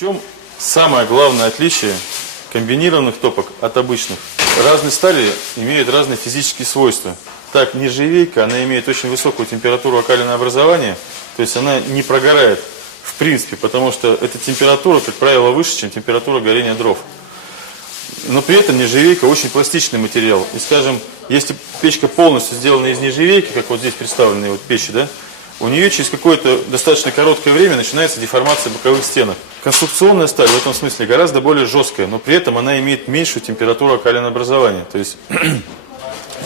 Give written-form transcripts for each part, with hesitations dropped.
чем самое главное отличие комбинированных топок от обычных? Разные стали имеют разные физические свойства. Так, нержавейка, она имеет очень высокую температуру окалинообразования, то есть она не прогорает в принципе, потому что эта температура, как правило, выше, чем температура горения дров. Но при этом нержавейка очень пластичный материал. И, скажем, если печка полностью сделана из нержавейки, как вот здесь представленные вот печи, да, у нее через какое-то достаточно короткое время начинается деформация боковых стенок. Конструкционная сталь в этом смысле гораздо более жесткая, но при этом она имеет меньшую температуру окалинообразования. То есть,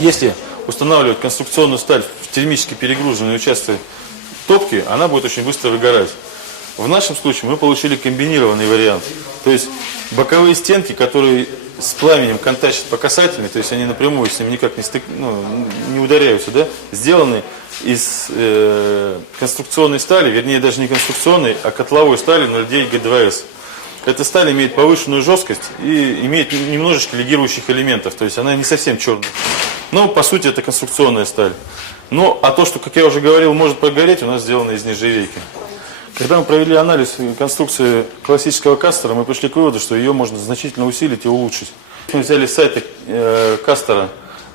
если устанавливать конструкционную сталь в термически перегруженные участки топки, она будет очень быстро выгорать. В нашем случае мы получили комбинированный вариант. То есть боковые стенки, которые с пламенем контачат по касательной, то есть они напрямую с ним никак не ударяются, да, сделаны из конструкционной стали, вернее даже не конструкционной, а котловой стали 0,9 Г2С. Эта сталь имеет повышенную жесткость и имеет немножечко легирующих элементов, то есть она не совсем черная. Но по сути это конструкционная сталь. Ну а то, что, как я уже говорил, может прогореть, у нас сделано из нержавейки. Когда мы провели анализ конструкции классического кастера, мы пришли к выводу, что ее можно значительно усилить и улучшить. Мы взяли с сайта кастера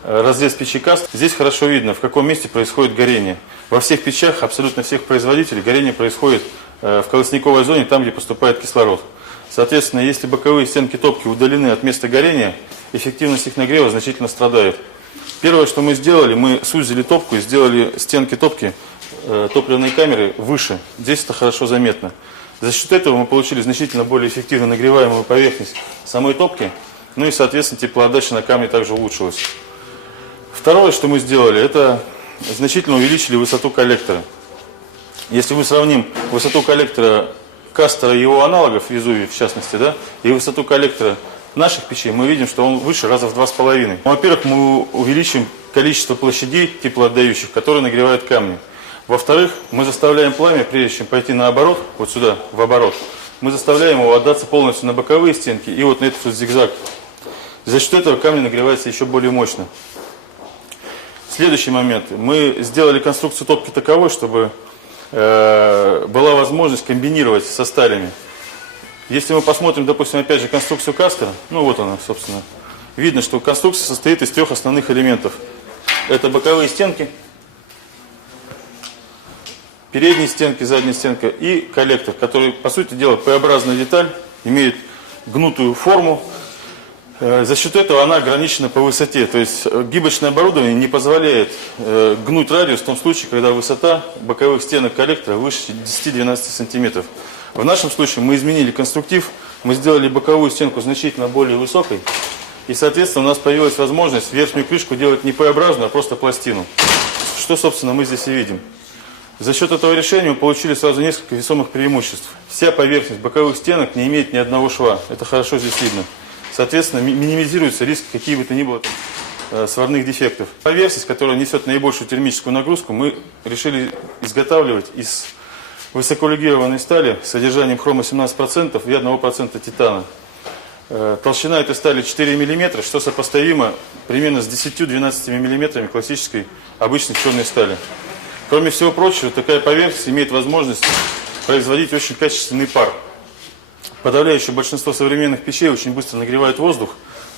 разрез печи кастер. Здесь хорошо видно, в каком месте происходит горение. Во всех печах, абсолютно всех производителей, горение происходит в колосниковой зоне, там, где поступает кислород. Соответственно, если боковые стенки топки удалены от места горения, эффективность их нагрева значительно страдает. Первое, что мы сделали, мы сузили топку и сделали стенки топки топливной камеры выше. Здесь это хорошо заметно. За счет этого мы получили значительно более эффективно нагреваемую поверхность самой топки, ну и, соответственно, теплоотдача на камне также улучшилась. Второе, что мы сделали, это значительно увеличили высоту коллектора. Если мы сравним высоту коллектора кастера и его аналогов, Везувий в частности, да, и высоту коллектора наших печей, мы видим, что он выше раза в 2,5. Во-первых, мы увеличим количество площадей теплоотдающих, которые нагревают камни. Во-вторых, мы заставляем пламя, прежде чем пойти наоборот, вот сюда, в оборот, мы заставляем его отдаться полностью на боковые стенки и вот на этот вот зигзаг. За счет этого камень нагревается еще более мощно. Следующий момент. Мы сделали конструкцию топки таковой, чтобы была возможность комбинировать со сталями. Если мы посмотрим, допустим, опять же конструкцию кастера, ну вот она, собственно, видно, что конструкция состоит из трех основных элементов. Это боковые стенки, передние стенки, задняя стенка и коллектор, который, по сути дела, П-образная деталь, имеет гнутую форму. За счет этого она ограничена по высоте. То есть гибочное оборудование не позволяет гнуть радиус в том случае, когда высота боковых стенок коллектора выше 10-12 см. В нашем случае мы изменили конструктив, мы сделали боковую стенку значительно более высокой. И, соответственно, у нас появилась возможность верхнюю крышку делать не П-образную, а просто пластину. Что, собственно, мы здесь и видим. За счет этого решения мы получили сразу несколько весомых преимуществ. Вся поверхность боковых стенок не имеет ни одного шва. Это хорошо здесь видно. Соответственно, минимизируется риск каких бы то ни было сварных дефектов. Поверхность, которая несет наибольшую термическую нагрузку, мы решили изготавливать из высоколегированной стали с содержанием хрома 17% и 1% титана. Толщина этой стали 4 мм, что сопоставимо примерно с 10-12 мм классической обычной черной стали. Кроме всего прочего, такая поверхность имеет возможность производить очень качественный пар. Подавляющее большинство современных печей очень быстро нагревает воздух,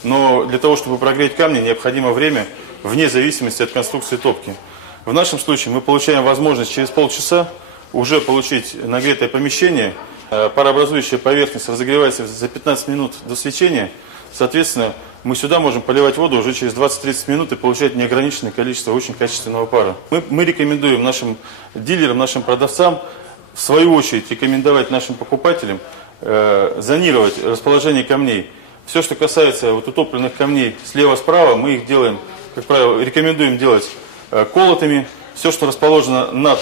но для того, чтобы прогреть камни, необходимо время вне зависимости от конструкции топки. В нашем случае мы получаем возможность через полчаса уже получить нагретое помещение. Парообразующая поверхность разогревается за 15 минут до свечения. Соответственно, мы сюда можем поливать воду уже через 20-30 минут и получать неограниченное количество очень качественного пара. Мы рекомендуем нашим дилерам, нашим продавцам, в свою очередь, рекомендовать нашим покупателям зонировать расположение камней. Все, что касается вот утопленных камней слева-справа, мы их делаем, как правило, рекомендуем делать колотыми. Все, что расположено над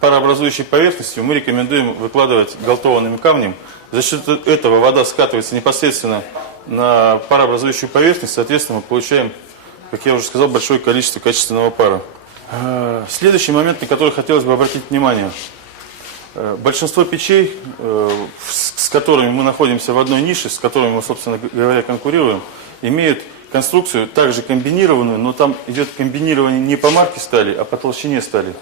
парообразующей поверхностью, мы рекомендуем выкладывать галтованным камнем. За счет этого вода скатывается непосредственно на парообразующую поверхность, соответственно, мы получаем, как я уже сказал, большое количество качественного пара. Следующий момент, на который хотелось бы обратить внимание. Большинство печей, с которыми мы находимся в одной нише, с которыми мы, собственно говоря, конкурируем, имеют конструкцию также комбинированную, но там идет комбинирование не по марке стали, а по толщине стали.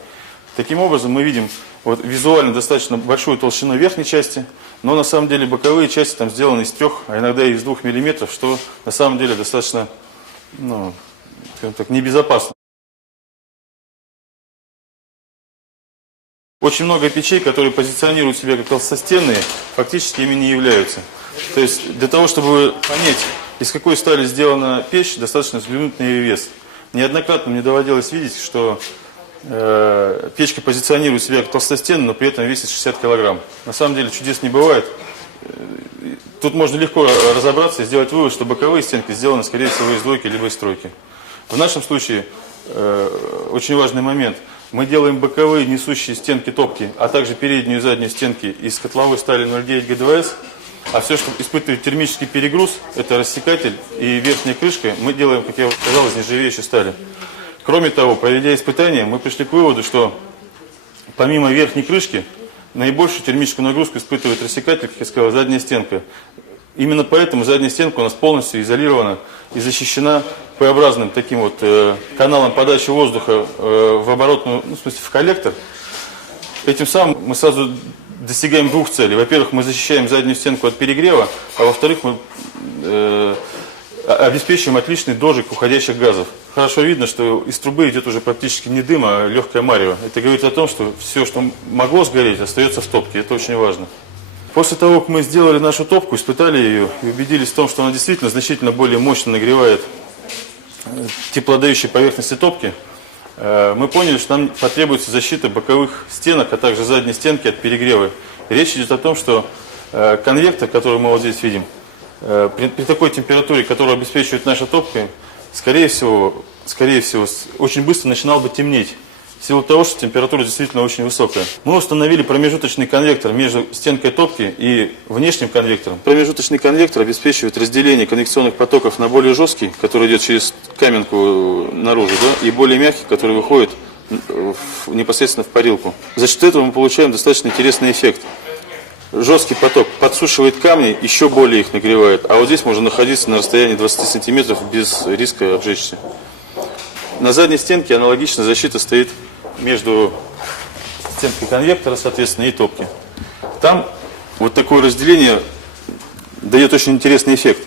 Таким образом мы видим вот, визуально достаточно большую толщину верхней части, но на самом деле боковые части там сделаны из 3, а иногда и из 2 мм, что на самом деле достаточно, ну, скажем так, небезопасно. Очень много печей, которые позиционируют себя как толстостенные, фактически ими не являются. То есть для того, чтобы понять, из какой стали сделана печь, достаточно взглянуть на ее вес. Неоднократно мне доводилось видеть, что печка позиционирует себя как толстостенную, но при этом весит 60 килограмм. На самом деле чудес не бывает. Тут можно легко разобраться и сделать вывод, что боковые стенки сделаны, скорее всего, из двойки либо из тройки. В нашем случае очень важный момент. Мы делаем боковые несущие стенки топки, а также переднюю и заднюю стенки из котловой стали 0,9 ГДВС. А все, что испытывает термический перегруз, это рассекатель и верхняя крышка, мы делаем, как я уже сказал, из нержавеющей стали. Кроме того, проведя испытания, мы пришли к выводу, что помимо верхней крышки, наибольшую термическую нагрузку испытывает рассекатель, как я сказал, задняя стенка. Именно поэтому задняя стенка у нас полностью изолирована и защищена П-образным таким вот каналом подачи воздуха в оборотную, ну, в смысле, в коллектор. Этим самым мы сразу достигаем 2 целей. Во-первых, мы защищаем заднюю стенку от перегрева, а во-вторых, мы обеспечиваем отличный дожиг уходящих газов. Хорошо видно, что из трубы идет уже практически не дым, а легкое марево. Это говорит о том, что все, что могло сгореть, остается в топке. Это очень важно. После того, как мы сделали нашу топку, испытали ее и убедились в том, что она действительно значительно более мощно нагревает теплоотдающие поверхности топки, мы поняли, что нам потребуется защита боковых стенок, а также задней стенки от перегрева. Речь идет о том, что конвектор, который мы вот здесь видим, при такой температуре, которую обеспечивает наша топка, скорее всего, очень быстро начинал бы темнеть. В силу того, что температура действительно очень высокая. Мы установили промежуточный конвектор между стенкой топки и внешним конвектором. Промежуточный конвектор обеспечивает разделение конвекционных потоков на более жесткий, который идет через каменку наружу, да, и более мягкий, который выходит непосредственно в парилку. За счет этого мы получаем достаточно интересный эффект. Жесткий поток подсушивает камни, еще более их нагревает, а вот здесь можно находиться на расстоянии 20 сантиметров без риска обжечься. На задней стенке аналогично защита стоит между стенкой конвектора, соответственно, и топки. Там вот такое разделение дает очень интересный эффект.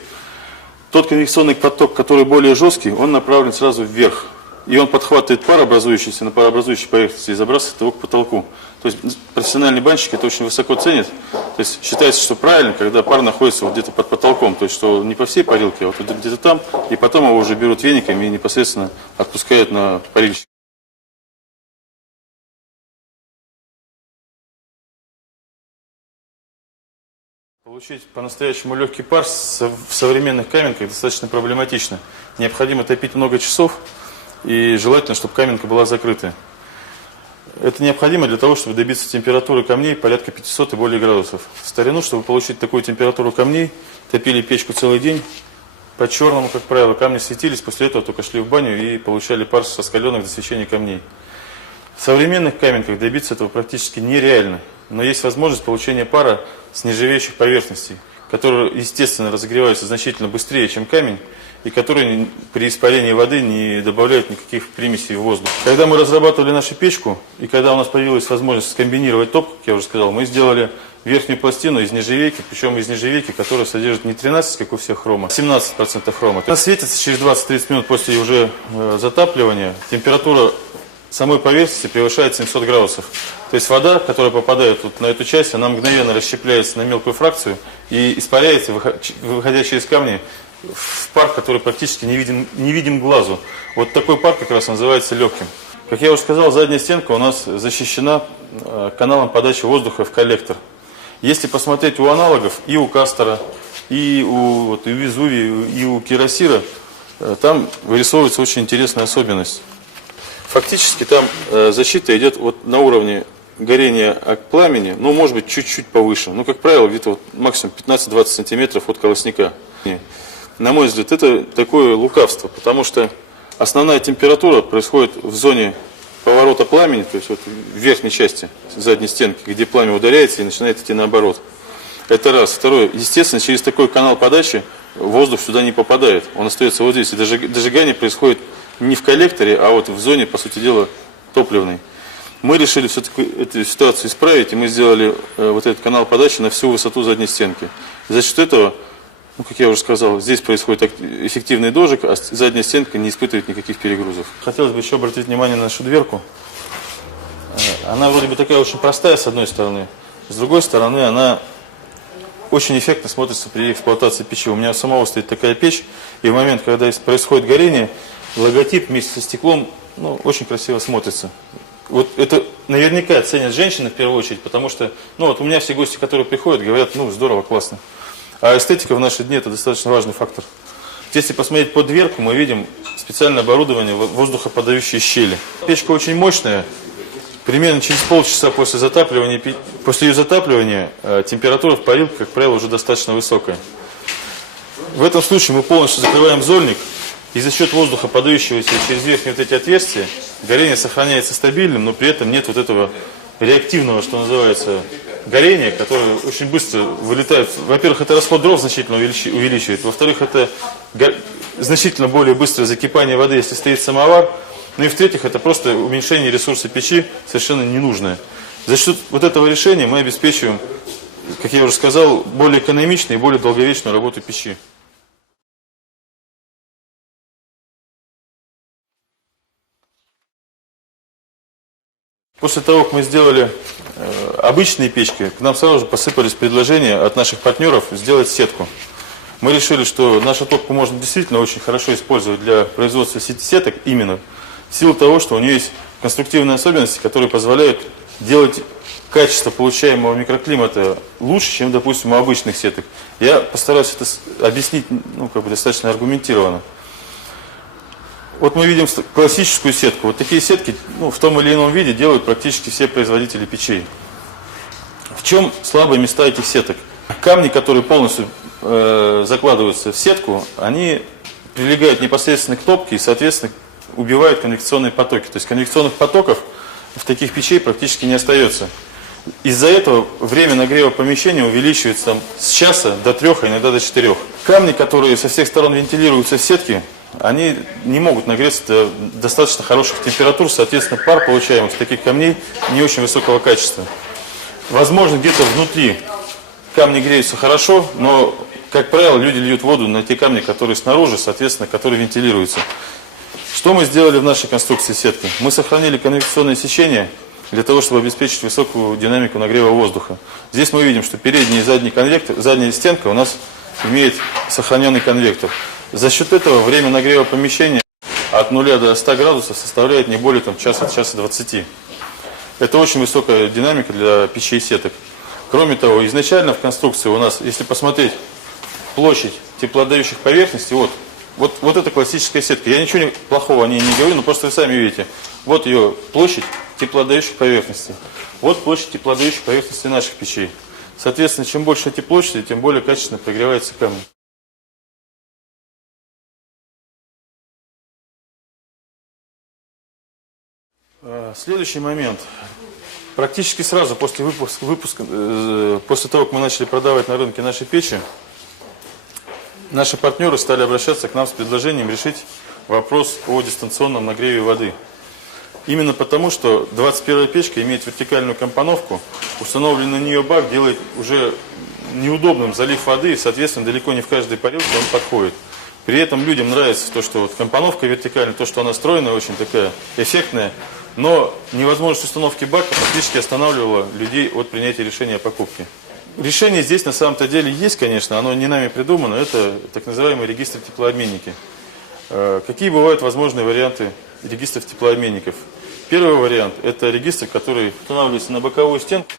Тот конвекционный поток, который более жесткий, он направлен сразу вверх. И он подхватывает пар, образующийся на парообразующей поверхности, и забрасывает его к потолку. То есть профессиональные банщики это очень высоко ценят. То есть считается, что правильно, когда пар находится вот где-то под потолком. То есть что не по всей парилке, а вот где-то там. И потом его уже берут вениками и непосредственно отпускают на парильщик. Получить по-настоящему легкий пар в современных каменках достаточно проблематично. Необходимо топить много часов. И желательно, чтобы каменка была закрытая. Это необходимо для того, чтобы добиться температуры камней порядка 500 и более градусов. В старину, чтобы получить такую температуру камней, топили печку целый день. По черному, как правило, камни светились, после этого только шли в баню и получали пар с раскаленных до свечения камней. В современных каменках добиться этого практически нереально. Но есть возможность получения пара с нержавеющих поверхностей, которые, естественно, разогреваются значительно быстрее, чем камень, и которые при испарении воды не добавляют никаких примесей в воздух. Когда мы разрабатывали нашу печку, и когда у нас появилась возможность скомбинировать топку, как я уже сказал, мы сделали верхнюю пластину из нержавейки, причем из нержавейки, которая содержит не 13, как у всех хрома, а 17% хрома. Она светится через 20-30 минут после уже затапливания. Температура самой поверхности превышает 700 градусов. То есть вода, которая попадает вот на эту часть, она мгновенно расщепляется на мелкую фракцию и испаряется, выходя через камни, в пар, который практически не видим глазу. Вот такой пар как раз называется легким. Как я уже сказал, задняя стенка у нас защищена каналом подачи воздуха в коллектор. Если посмотреть у аналогов, и у Кастера, и у Везувия, и у Кирасира, там вырисовывается очень интересная особенность. Фактически там защита идет вот на уровне горения от пламени, ну, может быть, чуть-чуть повыше. Ну, как правило, где-то вот максимум 15-20 сантиметров от колосника. На мой взгляд, это такое лукавство, потому что основная температура происходит в зоне поворота пламени, то есть вот в верхней части задней стенки, где пламя ударяется и начинает идти наоборот. Это раз. Второе, естественно, через такой канал подачи воздух сюда не попадает, он остается вот здесь. И дожигание происходит не в коллекторе, а вот в зоне, по сути дела, топливной. Мы решили все-таки эту ситуацию исправить, и мы сделали вот этот канал подачи на всю высоту задней стенки. За счет этого, ну, как я уже сказал, здесь происходит эффективный дожиг, а задняя стенка не испытывает никаких перегрузов. Хотелось бы еще обратить внимание на нашу дверку. Она вроде бы такая очень простая с одной стороны, с другой стороны она очень эффектно смотрится при эксплуатации печи. У меня самого стоит такая печь, и в момент, когда происходит горение, логотип вместе со стеклом, ну, очень красиво смотрится. Вот это наверняка ценят женщины в первую очередь, потому что, ну, вот у меня все гости, которые приходят, говорят, ну, здорово, классно. А эстетика в наши дни – это достаточно важный фактор. Если посмотреть под дверку, мы видим специальное оборудование, воздухоподающие щели. Печка очень мощная. Примерно через полчаса после ее затапливания температура в парилке, как правило, уже достаточно высокая. В этом случае мы полностью закрываем зольник, и за счет воздуха, подающегося через верхние вот эти отверстия, горение сохраняется стабильным, но при этом нет вот этого реактивного, что называется, горения, которое очень быстро вылетает. Во-первых, это расход дров значительно увеличивает, во-вторых, это значительно более быстрое закипание воды, если стоит самовар. Ну и в-третьих, это просто уменьшение ресурса печи, совершенно ненужное. За счет вот этого решения мы обеспечиваем, как я уже сказал, более экономичную и более долговечную работу печи. После того, как мы сделали обычные печки, к нам сразу же посыпались предложения от наших партнеров сделать сетку. Мы решили, что нашу топку можно действительно очень хорошо использовать для производства сеток именно в силу того, что у нее есть конструктивные особенности, которые позволяют делать качество получаемого микроклимата лучше, чем, допустим, у обычных сеток. Я постараюсь это объяснить, ну, как бы достаточно аргументированно. Вот мы видим классическую сетку. Вот такие сетки, ну, в том или ином виде делают практически все производители печей. В чем слабые места этих сеток? Камни, которые полностью закладываются в сетку, они прилегают непосредственно к топке и, соответственно, убивают конвекционные потоки. То есть конвекционных потоков в таких печей практически не остается. Из-за этого время нагрева помещения увеличивается там, с часа до 3, а иногда до 4. Камни, которые со всех сторон вентилируются в сетке, они не могут нагреться до достаточно хороших температур, соответственно, пар, получаемых с таких камней, не очень высокого качества. Возможно, где-то внутри камни греются хорошо, но, как правило, люди льют воду на те камни, которые снаружи, соответственно, которые вентилируются. Что мы сделали в нашей конструкции сетки? Мы сохранили конвекционное сечение для того, чтобы обеспечить высокую динамику нагрева воздуха. Здесь мы видим, что передний и задний конвектор, задняя стенка у нас имеет сохраненный конвектор. За счет этого время нагрева помещения от 0 до 100 градусов составляет не более часа 20. Это очень высокая динамика для печей сеток. Кроме того, изначально в конструкции у нас, если посмотреть площадь теплоотдающих поверхностей, вот это классическая сетка. Я ничего плохого о ней не говорю, но просто вы сами видите. Вот ее площадь теплоотдающих поверхностей. Вот площадь теплоотдающих поверхностей наших печей. Соответственно, чем больше эти площади, тем более качественно прогревается камень. Следующий момент. Практически сразу после после того, как мы начали продавать на рынке наши печи, наши партнеры стали обращаться к нам с предложением решить вопрос о дистанционном нагреве воды. Именно потому, что 21-я печка имеет вертикальную компоновку, установленный на нее бак делает уже неудобным залив воды, и, соответственно, далеко не в каждой парилке он подходит. При этом людям нравится то, что вот компоновка вертикальная, то, что она стройная, очень такая эффектная, но невозможность установки бака фактически останавливала людей от принятия решения о покупке. Решение здесь на самом-то деле есть, конечно, оно не нами придумано, это так называемые регистры-теплообменники. Какие бывают возможные варианты регистров теплообменников? Первый вариант – это регистр, который устанавливается на боковую стенку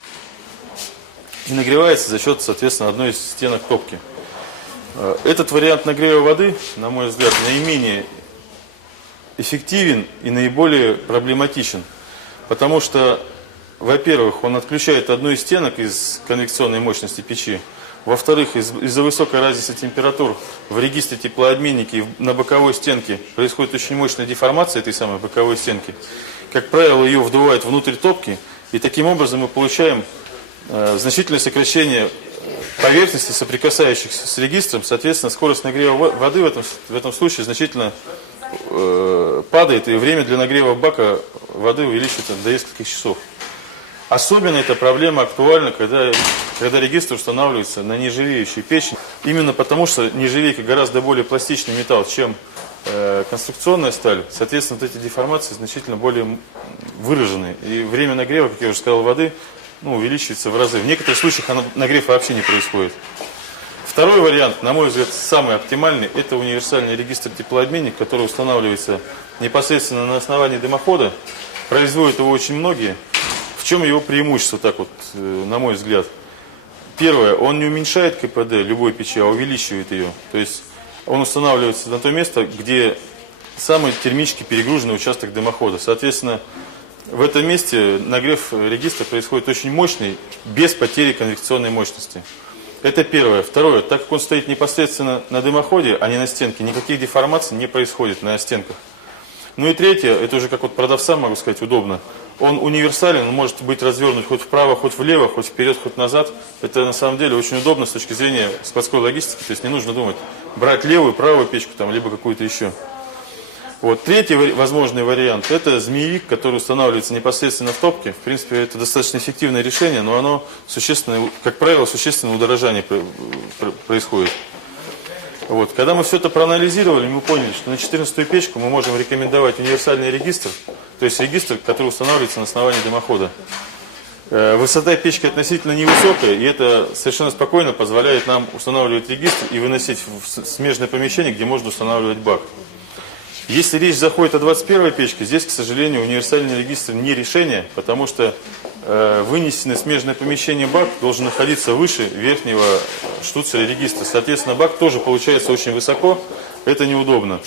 и нагревается за счет, соответственно, одной из стенок топки. Этот вариант нагрева воды, на мой взгляд, наименее эффективен и наиболее проблематичен, потому что, во-первых, он отключает одну из стенок из конвекционной мощности печи, во-вторых, из-за высокой разницы температур в регистре теплообменники на боковой стенке происходит очень мощная деформация этой самой боковой стенки. Как правило, ее вдувает внутрь топки, и таким образом мы получаем значительное сокращение поверхности, соприкасающихся с регистром, соответственно, скорость нагрева воды в этом случае значительно падает, и время для нагрева бака воды увеличивается до нескольких часов. Особенно эта проблема актуальна, когда регистр устанавливается на нержавеющей печи, именно потому что нержавейка гораздо более пластичный металл, чем конструкционная сталь. Соответственно, вот эти деформации значительно более выражены. И время нагрева, как я уже сказал, воды увеличивается в разы. В некоторых случаях нагрев вообще не происходит. Второй вариант, на мой взгляд, самый оптимальный, это универсальный регистр теплообменник, который устанавливается непосредственно на основании дымохода. Производят его очень многие. В чем его преимущество, так вот, на мой взгляд? Первое, он не уменьшает КПД любой печи, а увеличивает ее. То есть он устанавливается на то место, где самый термически перегруженный участок дымохода. Соответственно, в этом месте нагрев регистра происходит очень мощный, без потери конвекционной мощности. Это первое. Второе, так как он стоит непосредственно на дымоходе, а не на стенке, никаких деформаций не происходит на стенках. Ну и третье, это уже как вот продавцам, могу сказать, удобно. Он универсален, он может быть развернут хоть вправо, хоть влево, хоть вперед, хоть назад. Это на самом деле очень удобно с точки зрения складской логистики. То есть не нужно думать, брать левую, правую печку, там, либо какую-то еще. Вот. Третий возможный вариант – это змеевик, который устанавливается непосредственно в топке. В принципе, это достаточно эффективное решение, но оно существенно, как правило, существенное удорожание происходит. Вот. Когда мы все это проанализировали, мы поняли, что на 14-ю печку мы можем рекомендовать универсальный регистр, то есть регистр, который устанавливается на основании дымохода. Высота печки относительно невысокая, и это совершенно спокойно позволяет нам устанавливать регистр и выносить в смежное помещение, где можно устанавливать бак. Если речь заходит о 21-й печке, здесь, к сожалению, универсальный регистр не решение, потому что вынесенный в смежное помещение бак должен находиться выше верхнего штуцера регистра. Соответственно, бак тоже получается очень высоко, это неудобно.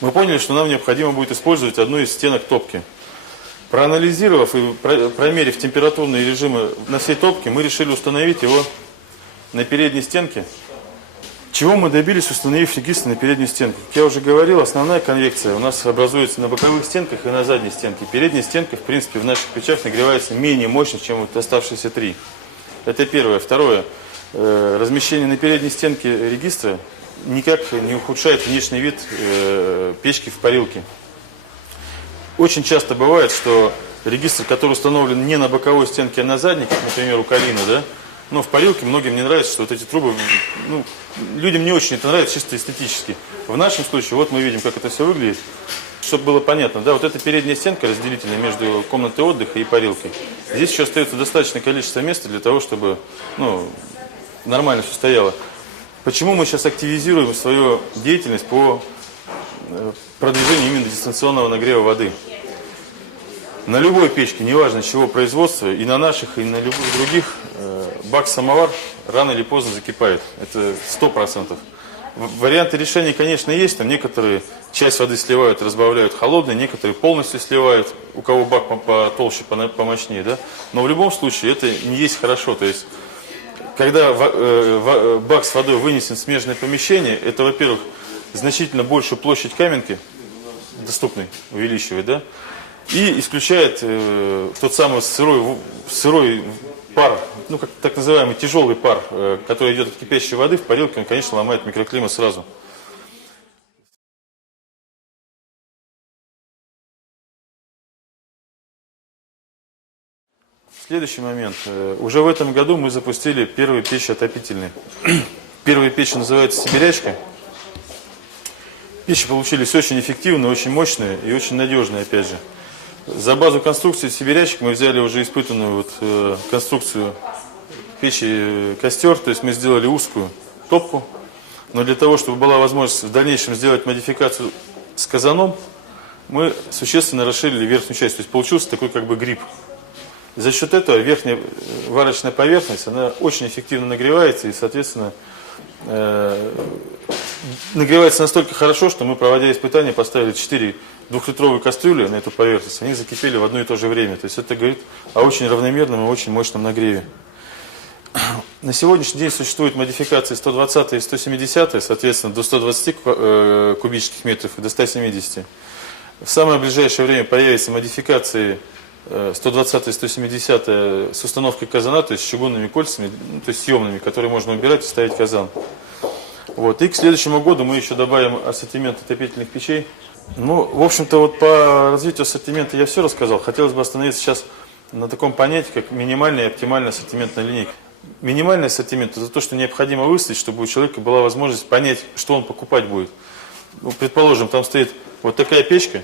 Мы поняли, что нам необходимо будет использовать одну из стенок топки. Проанализировав и промерив температурные режимы на всей топке, мы решили установить его на передней стенке. Чего мы добились, установив регистр на переднюю стенку? Как я уже говорил, основная конвекция у нас образуется на боковых стенках и на задней стенке. Передняя стенка, в принципе, в наших печах нагревается менее мощно, чем вот оставшиеся три. Это первое. Второе. Размещение на передней стенке регистра никак не ухудшает внешний вид печки в парилке. Очень часто бывает, что регистр, который установлен не на боковой стенке, а на задней, как, например, у Калина, да, но в парилке многим не нравится, что вот эти трубы, людям не очень это нравится чисто эстетически. В нашем случае, вот мы видим, как это все выглядит. Чтобы было понятно, да, вот эта передняя стенка разделительная между комнатой отдыха и парилкой. Здесь еще остается достаточное количество места для того, чтобы нормально все стояло. Почему мы сейчас активизируем свою деятельность по продвижению именно дистанционного нагрева воды? На любой печке, неважно чего производства, и на наших, и на любых других, бак-самовар рано или поздно закипает. Это 100%. Варианты решения, конечно, есть. Там некоторые часть воды сливают, разбавляют холодной, некоторые полностью сливают, у кого бак потолще, помощнее. Да? Но в любом случае это не есть хорошо. То есть, когда бак с водой вынесен в смежное помещение, это, во-первых, значительно большую площадь каменки, доступной, увеличивает, да? И исключает тот самый сырой пар, как так называемый тяжелый пар, который идет от кипящей воды в парилке, он, конечно, ломает микроклимат сразу. Следующий момент. Уже в этом году мы запустили первые печи отопительные. Первая печь называется «Сибирячка». Печи получились очень эффективные, очень мощные и очень надежные, опять же. За базу конструкции сибирячек мы взяли уже испытанную конструкцию печи костер, то есть мы сделали узкую топку, но для того, чтобы была возможность в дальнейшем сделать модификацию с казаном, мы существенно расширили верхнюю часть, то есть получился такой как бы гриб. За счет этого верхняя варочная поверхность, она очень эффективно нагревается и, соответственно, нагревается настолько хорошо, что мы, проводя испытания, поставили 4 двухлитровые кастрюли на эту поверхность, они закипели в одно и то же время. То есть это говорит о очень равномерном и очень мощном нагреве. На сегодняшний день существуют модификации 120 и 170, соответственно, до 120 кубических метров и до 170. В самое ближайшее время появятся модификации 120 и 170 с установкой казана, то есть с чугунными кольцами, то есть съемными, которые можно убирать и ставить казан. Вот. И к следующему году мы еще добавим ассортимент отопительных печей. Ну, в общем-то, вот по развитию ассортимента я все рассказал. Хотелось бы остановиться сейчас на таком понятии, как минимальная и оптимальная ассортиментная линейка. Минимальный ассортимент – это то, что необходимо выставить, чтобы у человека была возможность понять, что он покупать будет. Ну, предположим, там стоит вот такая печка,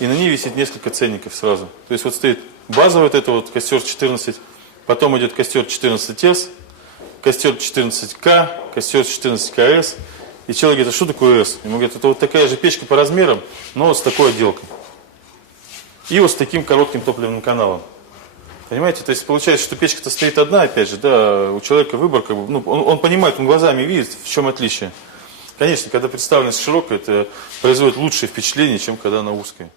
и на ней висит несколько ценников сразу. То есть вот стоит базовый вот это вот костер 14, потом идет костер 14С, костер 14К, костер 14КС. И человек говорит, а что такое С? Ему говорят, это вот такая же печка по размерам, но вот с такой отделкой. И вот с таким коротким топливным каналом. Понимаете, то есть получается, что печка-то стоит одна, опять же, да, у человека выбор, как бы, ну, он понимает, он глазами видит, в чем отличие. Конечно, когда представленность широкая, это производит лучшее впечатление, чем когда она узкая.